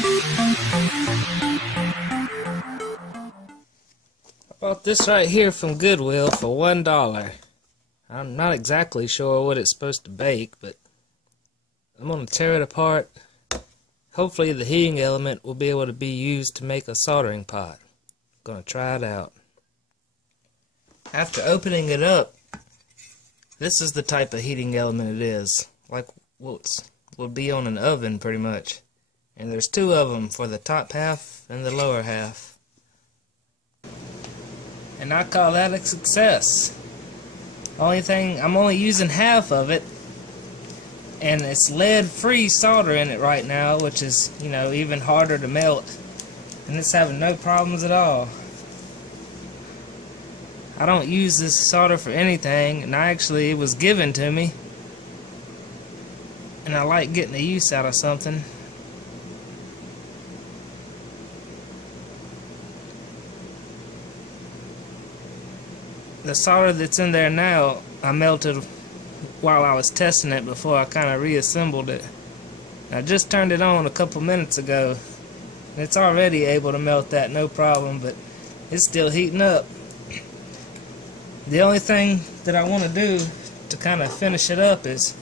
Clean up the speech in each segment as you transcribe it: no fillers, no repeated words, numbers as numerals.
I bought this right here from Goodwill for $1. I'm not exactly sure what it's supposed to bake, but I'm going to tear it apart. Hopefully the heating element will be able to be used to make a soldering pot. I'm going to try it out. After opening it up, this is the type of heating element it is. Like what would be on an oven pretty much. And there's two of them for the top half and the lower half. And I call that a success. Only thing, I'm only using half of it, and it's lead-free solder in it right now, which is, you know, even harder to melt. And it's having no problems at all. I don't use this solder for anything, and it was given to me. And I like getting the use out of something. The solder that's in there now, I melted while I was testing it before I kind of reassembled it. I just turned it on a couple minutes ago. It's already able to melt that, no problem, but it's still heating up. The only thing that I want to do to kind of finish it up is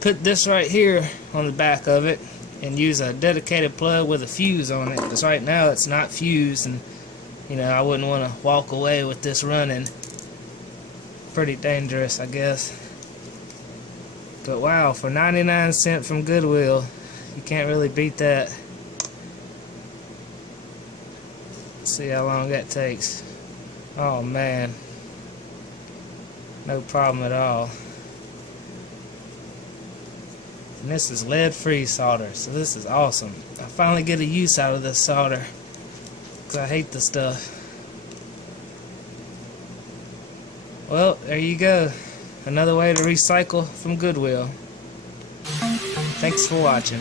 put this right here on the back of it and use a dedicated plug with a fuse on it, because right now it's not fused, and you know, I wouldn't want to walk away with this running. Pretty dangerous, I guess. But wow, for 99 cents from Goodwill, you can't really beat that. Let's see how long that takes. Oh man, no problem at all. And this is lead-free solder, so this is awesome. I finally get a use out of this solder, because I hate this stuff. Well, there you go. Another way to recycle from Goodwill. Thanks for watching.